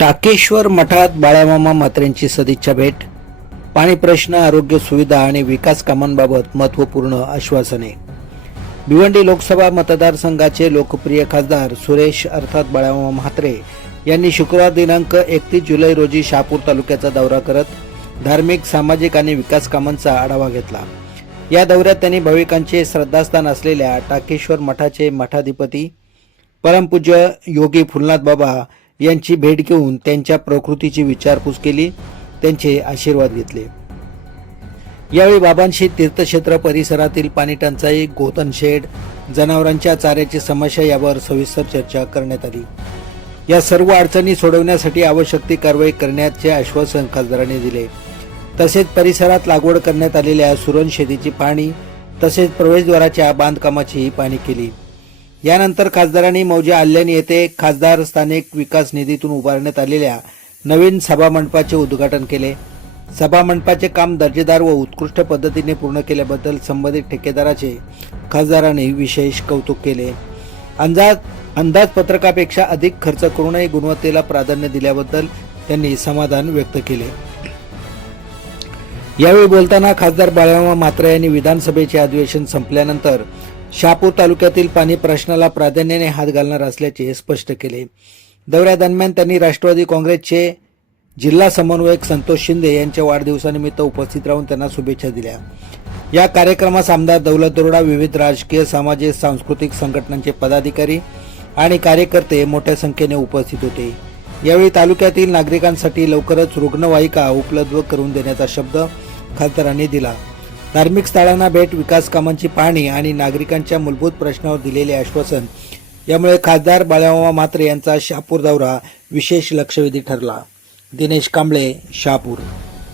टाकेश्वर मठात बाळामामा म्हात्रेंची सदिच्छा भेट, पाणी प्रश्न, आरोग्य सुविधा आणि विकास कामांबाबत महत्त्वपूर्ण आश्वासने. भिवंडी लोकसभा मतदारसंघाचे लोकप्रिय खासदार सुरेश अर्थात बाळामामा म्हात्रे यांनी शुक्रवार दिनांक 31 जुलै रोजी शहापूर तालुक्याचा दौरा करत धार्मिक, सामाजिक आणि विकास कामांचा आढावा घेतला. या दौऱ्यात त्यांनी भाविकांचे श्रद्धास्थान असलेल्या टाकेश्वर मठाचे मठाधिपती परमपूज्य योगी फुलनाथ बाबा यांची भेट घेऊन त्यांच्या प्रकृतीची विचारपूस केली, त्यांचे आशीर्वाद घेतले. यावेळी बाबांशी तीर्थक्षेत्र परिसरातील पाणी टंचाई, गोधन शेड, जनावरांच्या चाऱ्याची समस्या यावर सविस्तर चर्चा करण्यात आली. या सर्व अडचणी सोडवण्यासाठी आवश्यक ती कारवाई करण्याचे आश्वासन खासदारांनी दिले. तसेच परिसरात लागवड करण्यात आलेल्या सुरण शेतीची पाहणी तसेच प्रवेशद्वाराच्या बांधकामाची पाहणी केली. यानंतर खासदारांनी मौजे आल्यानी येथे खासदार स्थानिक विकास निधीतून उभारण्यात आलेल्या नवीन सभामंडपाचे उद्घाटन केले. सभामंडपाचे काम दर्जेदार व उत्कृष्ट पद्धतीने पूर्ण केल्याबद्दल संबंधित ठेकेदाराचे खासदारांनी विशेष कौतुक केले. अंदाजपत्रकापेक्षा अधिक खर्च करूनही गुणवत्तेला प्राधान्य दिल्याबद्दल त्यांनी समाधान व्यक्त केले. यावेळी बोलताना खासदार बाळामामा म्हात्रे यांनी विधानसभेचे अधिवेशन संपल्यानंतर शहापूर तालुक्यातील पाणी प्रश्नाला प्राधान्याने हात घालणार असल्याचे स्पष्ट केले. दौऱ्यादरम्यान त्यांनी राष्ट्रवादी काँग्रेसचे जिल्हा समन्वयक संतोष शिंदे यांच्या वाढदिवसानिमित्त उपस्थित राहून त्यांना शुभेच्छा दिल्या. या कार्यक्रमास आमदार दौलत दरोडा, विविध राजकीय, सामाजिक, सांस्कृतिक संघटनांचे पदाधिकारी आणि कार्यकर्ते मोठ्या संख्येने उपस्थित होते. यावेळी तालुक्यातील नागरिकांसाठी लवकरच रुग्णवाहिका उपलब्ध करून देण्याचा शब्द खासदारांनी दिला. धार्मिक स्थळांना भेट, विकास कामांची पाहणी आणि नागरिकांच्या मूलभूत प्रश्नावर दिलेले आश्वासन यामुळे खासदार बाळामामा म्हात्रे यांचा शहापूर दौरा विशेष लक्षवेधी ठरला. दिनेश कांबळे, शहापूर.